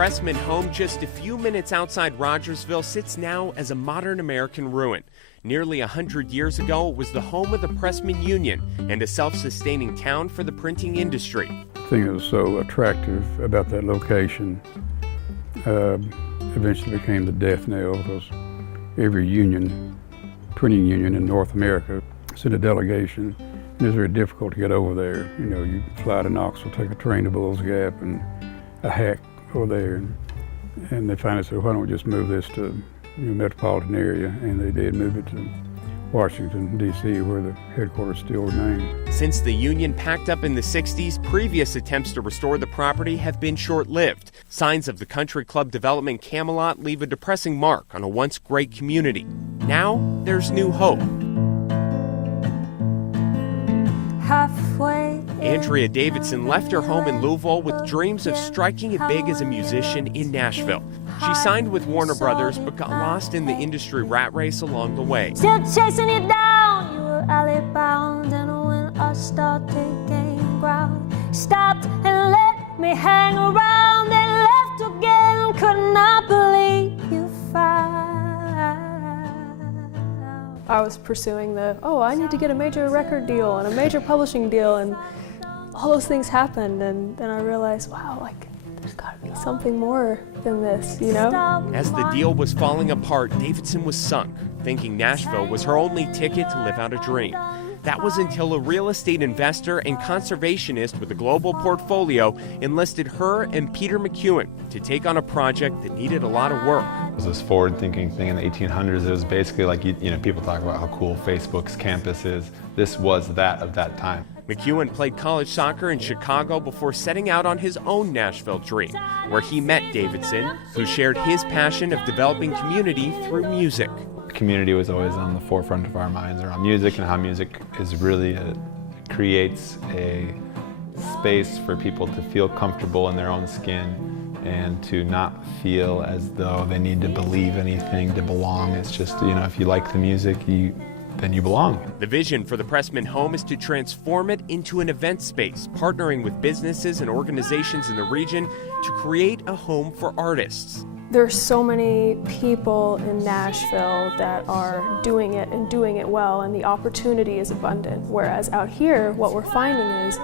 Pressmen home just a few minutes outside Rogersville sits now as a modern American ruin. Nearly 100 years ago, it was the home of the Pressmen Union and a self-sustaining town for the printing industry. The thing that was so attractive about that location eventually became the death knell, because every union, printing union in North America, sent a delegation, and it's very difficult to get over there. You know, you fly to Knoxville, take a train to Bulls Gap, and a hack over there, and they finally said, why don't we just move this to the metropolitan area, and they did move it to Washington, D.C., where the headquarters still remain. Since the union packed up in the 60s, previous attempts to restore the property have been short-lived. Signs of the country club development Camelot leave a depressing mark on a once great community. Now, there's new hope. Andrea Davidson left her home in Louisville with dreams of striking it big as a musician in Nashville. She signed with Warner Brothers but got lost in the industry rat race along the way. Still chasing it down, you were alley bound, and when I started taking ground, stopped and let me hang around, and left again, could not believe you found. I was pursuing I need to get a major record deal and a major publishing deal, and all those things happened, and then I realized, wow, there's got to be something more than this, you know? As the deal was falling apart, Davidson was sunk, thinking Nashville was her only ticket to live out a dream. That was until a real estate investor and conservationist with a global portfolio enlisted her and Peter McEwen to take on a project that needed a lot of work. It was this forward-thinking thing in the 1800s. It was basically like, people talk about how cool Facebook's campus is. This was that of that time. McEwen played college soccer in Chicago before setting out on his own Nashville dream, where he met Davidson, who shared his passion of developing community through music. Community was always on the forefront of our minds around music, and how music is really creates a space for people to feel comfortable in their own skin and to not feel as though they need to believe anything to belong. It's just, if you like the music, then you belong. The vision for the Pressmen home is to transform it into an event space, partnering with businesses and organizations in the region to create a home for artists. There's so many people in Nashville that are doing it and doing it well, and the opportunity is abundant. Whereas out here, what we're finding is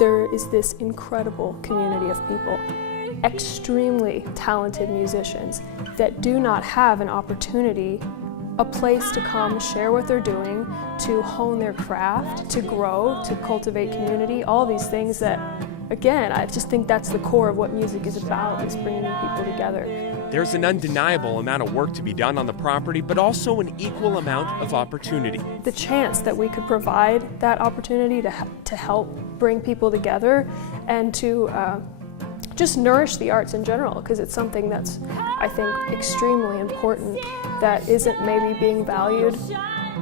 there is this incredible community of people, extremely talented musicians that do not have an opportunity, a place to come share what they're doing, to hone their craft, to grow, to cultivate community, all these things that, again, I just think that's the core of what music is about, is bringing people together. There's an undeniable amount of work to be done on the property, but also an equal amount of opportunity. The chance that we could provide that opportunity to help bring people together and to just nourish the arts in general, because it's something that's, I think, extremely important that isn't maybe being valued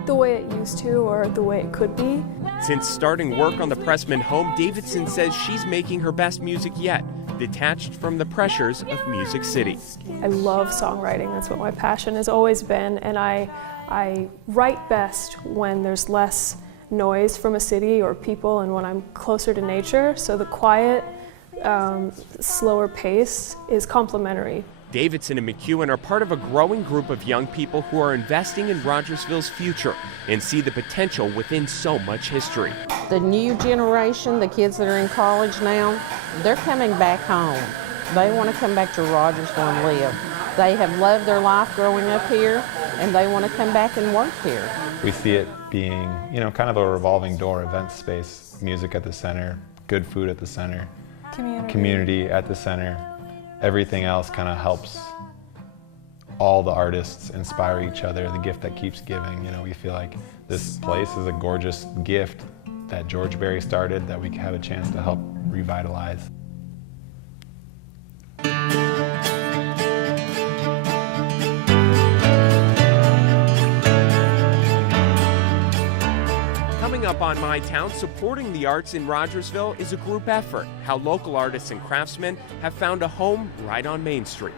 the way it used to or the way it could be. Since starting work on the Pressmen home, Davidson says she's making her best music yet, detached from the pressures of Music City. I love songwriting. That's what my passion has always been, and I write best when there's less noise from a city or people and when I'm closer to nature, so the quiet, slower pace is complementary. Davidson and McEwen are part of a growing group of young people who are investing in Rogersville's future and see the potential within so much history. The new generation, the kids that are in college now, they're coming back home. They want to come back to Rogersville and live. They have loved their life growing up here, and they want to come back and work here. We see it being, kind of a revolving door event space, music at the center, good food at the center, community at the center. Everything else kind of helps all the artists inspire each other, the gift that keeps giving. We feel like this place is a gorgeous gift that George Berry started that we have a chance to help revitalize. Coming up on My Town, supporting the arts in Rogersville is a group effort. How local artists and craftsmen have found a home right on Main Street.